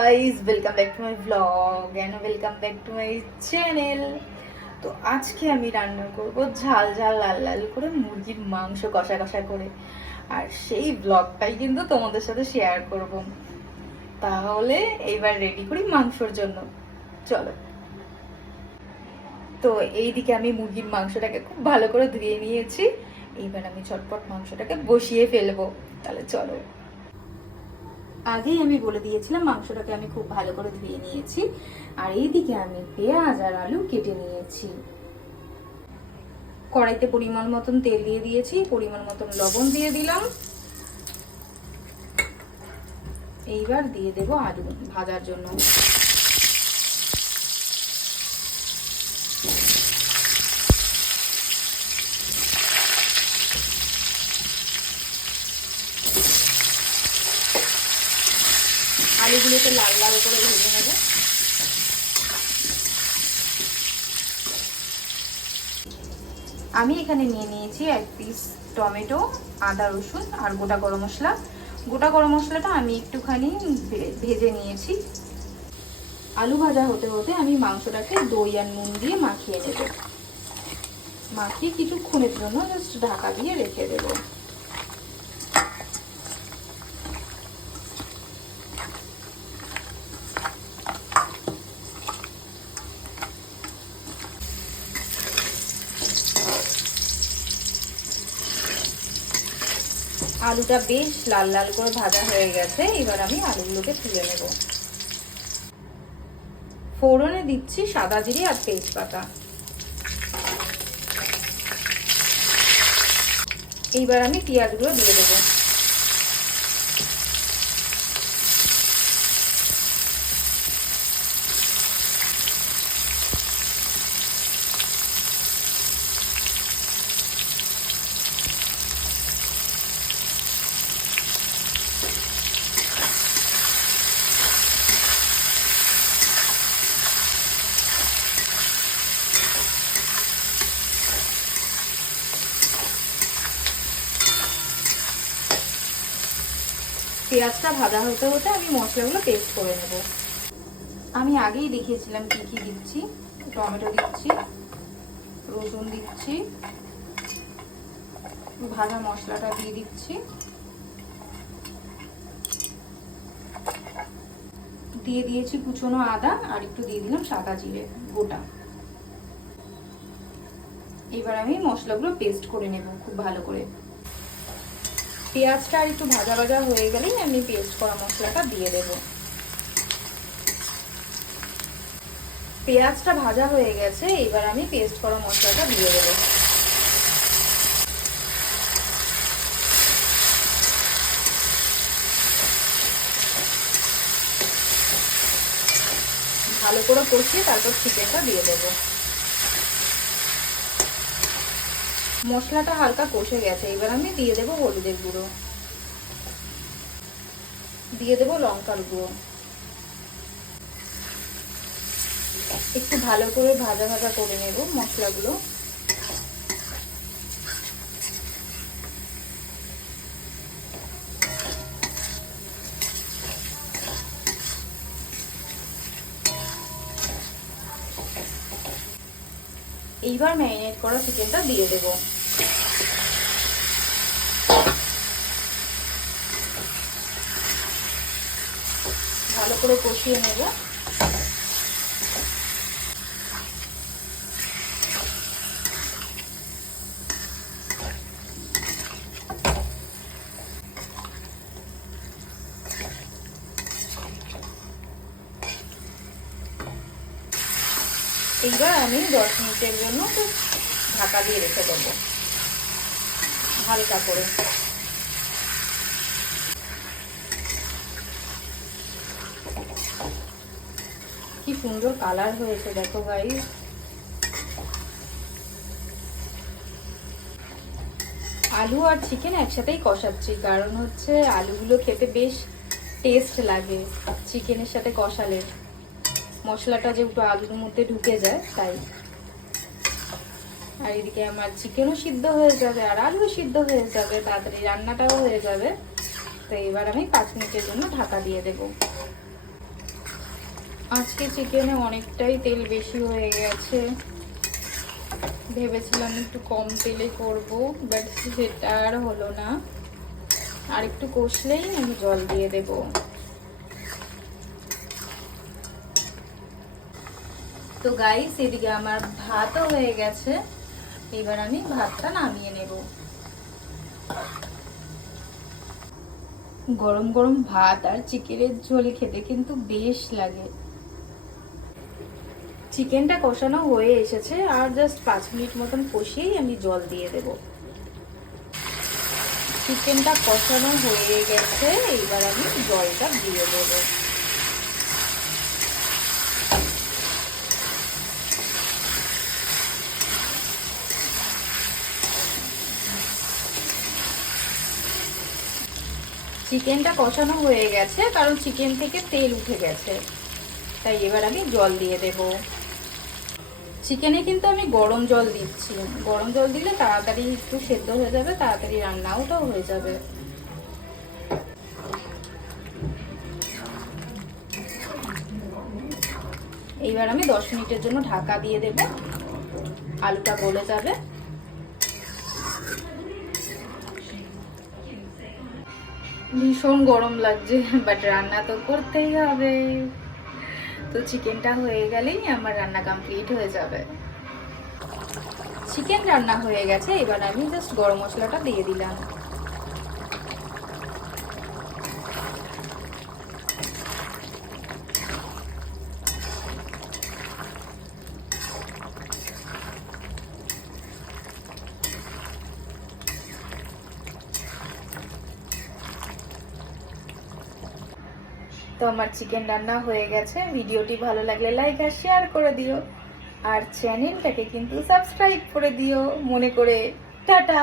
Guys welcome back to my vlog and welcome back to my channel. তো আজকে আমি রান্না করব ঝাল ঝাল লাল লাল করে মুরগির মাংস কষা কষা করে, আর সেই ব্লগটাই কিন্তু তোমাদের সাথে শেয়ার করব। তাহলে এবার রেডি করি মাংসর জন্য, চলো। তো এইদিকে আমি মুরগির মাংসটাকে খুব ভালো করে ধুয়ে নিয়েছি, এইবার আমি চটপট মাংসটাকে বসিয়ে ফেলবো। তাহলে চলো। আগেই আমি বলে দিয়েছিলাম মাংসটাকে আমি খুব ভালো করে ধুয়ে নিয়েছি, আর এইদিকে আমি পেঁয়াজ আর আলু কেটে নিয়েছি। কড়াইতে পরিমাণ মতন তেল দিয়ে দিয়েছি, পরিমাণ মতন লবণ দিয়ে দিলাম। এইবার দিয়ে দেব আলু ভাজার জন্য। আলুগুলোকে লাল লাল করে ভেজে নেব। আমি এখানে নিয়ে নিয়েছি 1 পিস টমেটো, আদা রসুন আর গোটা গরম মশলা। গোটা গরম মশলাটা আমি একটুখানি ভেজে নিয়েছি। আলু ভাজা হতে হতে আমি মাংসটাকে দই আর নুন দিয়ে মাখিয়ে নেব। মাখিয়ে কিছুক্ষণের জন্য জাস্ট ঢাকা দিয়ে রেখে দেবো। আলুটা বেশ লাল লাল করে ভাজা হয়ে গেছে, এবার আমি আলুগুলোকে তুলে নেব। ফোড়নে দিচ্ছি সাদা জিরে আর তেজপাতা। এইবার আমি পেঁয়াজগুলো দিয়ে দেবো। পেঁয়াজটা ভাজা হতে হতে আমি মশলাগুলো পেস্ট করে নেব। আমি আগেই দেখিয়েছিলাম কি কি দিচ্ছি। টমেটো দিচ্ছি, রসুন দিচ্ছি, ভাজা মশলাটা দিয়ে দিচ্ছি, দিয়ে দিয়েছি কুচনো আদা আর একটু দিয়ে দিলাম সাদা জিরে গোটা। এবার আমি মশলাগুলো পেস্ট করে নেব খুব ভালো করে। পেঁয়াজটা আর একটু ভাজা ভাজা হয়ে গেলেই আমি পেস্ট করা মশলাটা দিয়ে দেব। পেঁয়াজটা ভাজা হয়ে গেছে, এবার আমি পেস্ট করা মশলাটা দিয়ে দেব। ভালো করে কষিয়ে তারপর চিকেনটা দিয়ে দেব। মশলাটা হালকা কষে গেছে, এবার আমি দিয়ে দেব হলুদের গুঁড়ো, দিয়ে দেব লঙ্কার গুঁড়ো। একটু ভালো করে ভাজা ভাজা করে নেব মশলাগুলো। এইবার ম্যারিনেট করা চিকেনটা দিয়ে দেব। ভালো করে কষিয়ে নেব। এইবার আমি 10 মিনিটের জন্য ঢাকা দিয়ে রেখে দেবো হালকা করে। কি সুন্দর কালার হয়েছে দেখো গাইস। আলু আর চিকেন একসাথেই কষাচ্ছি, কারণ হচ্ছে আলুগুলো খেতে বেশ টেস্ট লাগে চিকেনের সাথে কষালে। মশলাটা যেহেতু আলুর মধ্যে ঢুকে যায় তাই। আর এদিকে আমার চিকেনও সিদ্ধ হয়ে যাবে আর আলুও সিদ্ধ হয়ে যাবে, তাড়াতাড়ি রান্নাটাও হয়ে যাবে। তো এবার আমি 5 মিনিটের জন্য ঢাকা দিয়ে দেব। আজকে চিকেনে অনেকটাই তেল বেশি হয়ে গেছে, ভেবেছিলাম একটু কম তেলে করব, বাট সেটা আর হলো না। আর একটু কষলেই আমি জল দিয়ে দেব। তো গাইস, এদিকে আমার ভাতও হয়ে গেছে, এবার আমি ভাতটা নামিয়ে নেব। গরম গরম ভাত আর চিকেনের ঝোল খেতে কিন্তু বেশ লাগে। চিকেনটা কষানো হয়ে এসেছে, আর জাস্ট 5 মিনিট মতন কষিয়েই আমি জল দিয়ে দেব। চিকেনটা কষানো হয়ে গেছে, এইবার আমি জলটা দিয়ে দেব। চিকেনটা কষানো হয়ে গেছে, কারণ চিকেন থেকে তেল উঠে গেছে, তাই এবার আমি জল দিয়ে দেব। চিকেনে কিন্তু আমি গরম জল দিচ্ছি, গরম জল দিলে তাড়াতাড়ি একটু সেদ্ধ হয়ে যাবে, তাড়াতাড়ি রান্নাটাও হয়ে যাবে। এইবার আমি 10 মিনিটের জন্য ঢাকা দিয়ে দেব, আলুটা গলে যাবে। ভীষণ গরম লাগছে, বাট রান্না তো করতেই হবে। তো চিকেনটা হয়ে গেলেই আমার রান্না কমপ্লিট হয়ে যাবে। চিকেন রান্না হয়ে গেছে, এবার আমি জাস্ট গরম মশলাটা দিয়ে দিলাম। তো আমার চিকেন রান্না হয়ে গেছে। ভিডিওটি ভালো লাগলে লাইক আর শেয়ার করে দিও, আর চ্যানেলটাকে কিন্তু সাবস্ক্রাইব করে দিও মনে করে। টাটা।